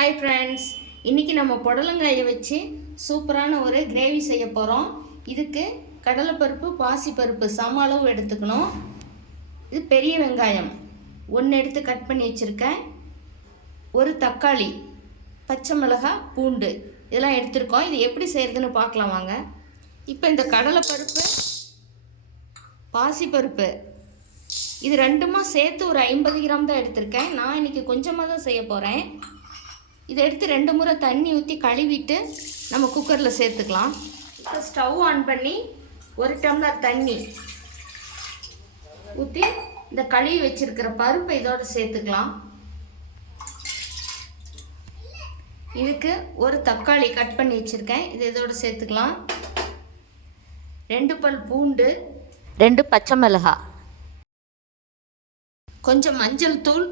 Hi friends, இன்றைக்கி நம்ம புடலங்காயை வச்சு சூப்பரான ஒரு கிரேவி செய்ய போகிறோம். இதுக்கு கடலைப்பருப்பு பாசிப்பருப்பு சம அளவு எடுத்துக்கணும். இது பெரிய வெங்காயம் 1 எடுத்து கட் பண்ணி வச்சுருக்கேன். ஒரு தக்காளி, பச்சை மிளகாய், பூண்டு இதெல்லாம் எடுத்துருக்கோம். இது எப்படி செய்கிறதுன்னு பார்க்கலாம் வாங்க. இப்போ இந்த கடலைப்பருப்பு பாசிப்பருப்பு இது ரெண்டுமா சேர்த்து ஒரு 50 கிராம் தான் எடுத்திருக்கேன். நான் இன்றைக்கி கொஞ்சமாக தான் செய்ய போகிறேன். இதை எடுத்து 2 முறை தண்ணி ஊற்றி கழுவிட்டு நம்ம குக்கரில் சேர்த்துக்கலாம். இப்போ ஸ்டவ் ஆன் பண்ணி 1 டம்ளர் தண்ணி ஊற்றி இந்த கழுவி வச்சுருக்கிற பருப்பை இதோடு சேர்த்துக்கலாம். இதுக்கு ஒரு தக்காளி கட் பண்ணி வச்சுருக்கேன், இது இதோடு சேர்த்துக்கலாம். 2 பல் பூண்டு, 2 பச்சை மிளகாய், கொஞ்சம் மஞ்சள் தூள்,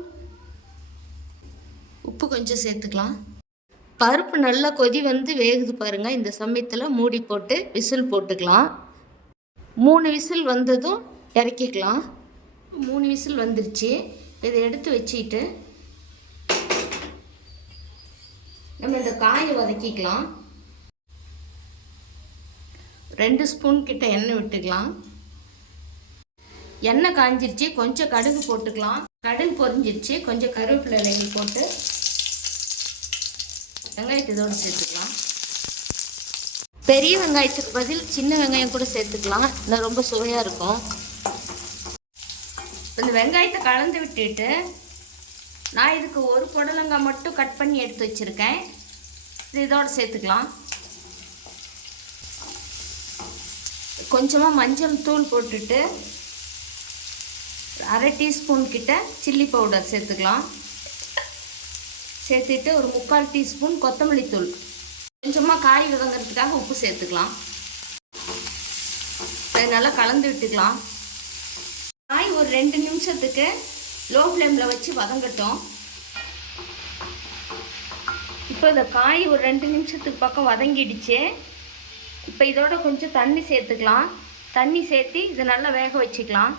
உப்பு கொஞ்சம் சேர்த்துக்கலாம். பருப்பு நல்லா கொதி வந்து வேகுது பாருங்கள். இந்த சமயத்தில் மூடி போட்டு விசில் போட்டுக்கலாம். 3 விசில் வந்ததும் இறக்கிக்கலாம். 3 விசில் வந்துருச்சு. இதை எடுத்து வச்சுட்டு நம்ம இந்த காயை வதக்கிக்கலாம். 2 ஸ்பூன் கிட்ட எண்ணெய் விட்டுக்கலாம். எண்ணெய் காஞ்சிருச்சு, கொஞ்சம் கடுகு போட்டுக்கலாம். கடுகு பொரிஞ்சிருச்சு, கொஞ்சம் கருவேப்பிலை இலைகள் போட்டு வெங்காயத்தை இதோடு சேர்த்துக்கலாம். பெரிய வெங்காயத்துக்கு பதில் சின்ன வெங்காயம் கூட சேர்த்துக்கலாம், இன்னும் ரொம்ப சுவையாக இருக்கும். இந்த வெங்காயத்தை கலந்து விட்டுட்டு நான் இதுக்கு ஒரு புடலங்காய் மட்டும் கட் பண்ணி எடுத்து வச்சுருக்கேன், இது இதோடு சேர்த்துக்கலாம். கொஞ்சமாக மஞ்சள் தூள் போட்டுட்டு 1/2 டீஸ்பூன் கிட்ட சில்லி பவுடர் சேர்த்துக்கலாம். சேர்த்துட்டு ஒரு 3/4 டீஸ்பூன் கொத்தமல்லி தூள், கொஞ்சமாக காய் வதங்கிறதுக்காக உப்பு சேர்த்துக்கலாம். அதை நல்லா கலந்து விட்டுக்கலாம். காய் ஒரு 2 நிமிஷத்துக்கு லோ ஃப்ளேமில் வச்சு வதங்கட்டும். இப்போ இந்த காய் ஒரு 2 நிமிஷத்துக்கு பக்கம் வதங்கிடுச்சு. இப்போ இதோட கொஞ்சம் தண்ணி சேர்த்துக்கலாம். தண்ணி சேர்த்து இதை நல்லா வேக வச்சுக்கலாம்.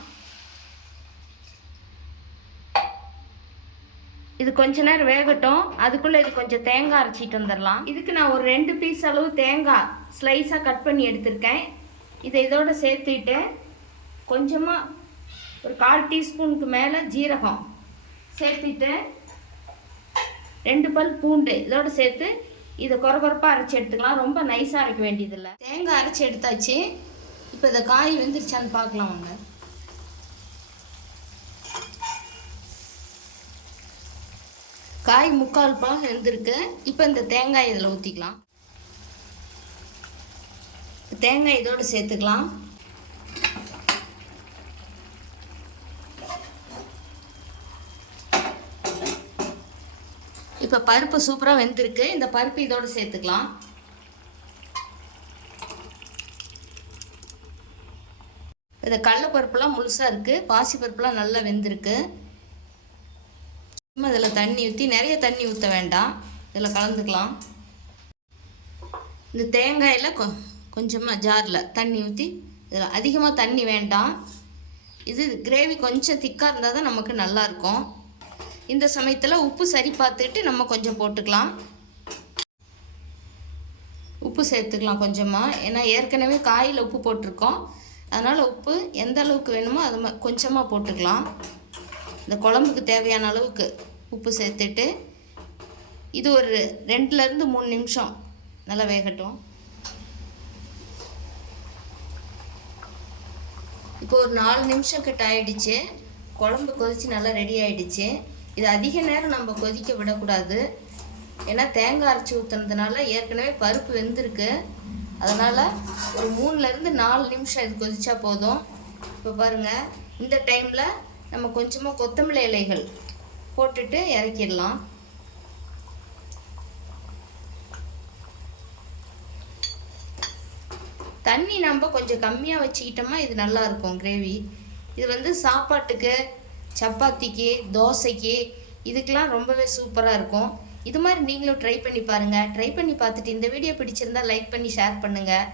இது கொஞ்ச நேரம் வேகட்டும். அதுக்குள்ளே இது கொஞ்சம் தேங்காய் அரைச்சிட்டு வந்துடலாம். இதுக்கு நான் ஒரு 2 பீஸ் அளவு தேங்காய் ஸ்லைஸாக கட் பண்ணி எடுத்திருக்கேன். இதை இதோடு சேர்த்துட்டு கொஞ்சமாக ஒரு 1/4 டீஸ்பூனுக்கு மேலே ஜீரகம் சேர்த்துட்டு 2 பல் பூண்டு இதோடு சேர்த்து இதை கொரகொரப்பாக அரைச்சி எடுத்துக்கலாம். ரொம்ப நைஸாக அரைக்க வேண்டியதில்லை. தேங்காய் அரைச்சி எடுத்தாச்சு. இப்போ இதை காய் வெந்துருச்சான்னு பார்க்கலாம் வாங்க. காய் 3/4 பாகம் வெந்திருக்கு. இப்போ இந்த தேங்காய் இதில் ஊற்றிக்கலாம். தேங்காய் இதோடு சேர்த்துக்கலாம். இப்போ பருப்பு சூப்பராக வெந்திருக்கு. இந்த பருப்பு இதோடு சேர்த்துக்கலாம். இந்த கடலைப்பருப்புலாம் முழுசாக இருக்குது, பாசிப்பருப்புலாம் நல்லா வெந்திருக்கு. இதில் தண்ணி ஊற்றி, நிறைய தண்ணி ஊற்ற வேண்டாம், இதில் கலந்துக்கலாம். இந்த தேங்காயில் கொஞ்சமாக ஜாரில் தண்ணி ஊற்றி, இதில் அதிகமாக தண்ணி வேண்டாம். இது கிரேவி கொஞ்சம் திக்காக இருந்தால் தான் நமக்கு நல்லாயிருக்கும். இந்த சமயத்தில் உப்பு சரி பார்த்துக்கிட்டு நம்ம கொஞ்சம் போட்டுக்கலாம். உப்பு சேர்த்துக்கலாம் கொஞ்சமாக, ஏன்னா ஏற்கனவே காயில் உப்பு போட்டிருக்கோம். அதனால் உப்பு எந்த அளவுக்கு வேணுமோ அது கொஞ்சமாக போட்டுக்கலாம். இந்த குழம்புக்கு தேவையான அளவுக்கு உப்பு சேர்த்துட்டு இது ஒரு 2லேருந்து 3 நிமிஷம் நல்லா வேகட்டும். இப்போ ஒரு 4 நிமிஷம் கிட்ட ஆகிடுச்சு. குழம்பு கொதித்து நல்லா ரெடி ஆகிடுச்சு. இது அதிக நேரம் நம்ம கொதிக்க விடக்கூடாது, ஏன்னா தேங்காய் அரைச்சி ஊற்றுனதுனால ஏற்கனவே பருப்பு வெந்திருக்கு. அதனால் ஒரு 3லேருந்து 4 நிமிஷம் இது கொதிச்சா போதும். இப்போ பாருங்கள், இந்த டைமில் நம்ம கொஞ்சமாக கொத்தமல்லி இலைகள் போட்டுட்டு இறக்கிடலாம். தண்ணி நம்ம கொஞ்சம் கம்மியாக வச்சுக்கிட்டோமா இது நல்லாயிருக்கும் கிரேவி. இது சாப்பாட்டுக்கு, சப்பாத்திக்கு, தோசைக்கு இதுக்கெலாம் ரொம்பவே சூப்பராக இருக்கும். இது மாதிரி நீங்களும் ட்ரை பண்ணி பாருங்கள். ட்ரை பண்ணி பார்த்துட்டு இந்த வீடியோ பிடிச்சிருந்தால் லைக் பண்ணி ஷேர் பண்ணுங்கள்,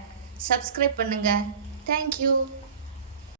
சப்ஸ்கிரைப் பண்ணுங்கள். தேங்க்யூ.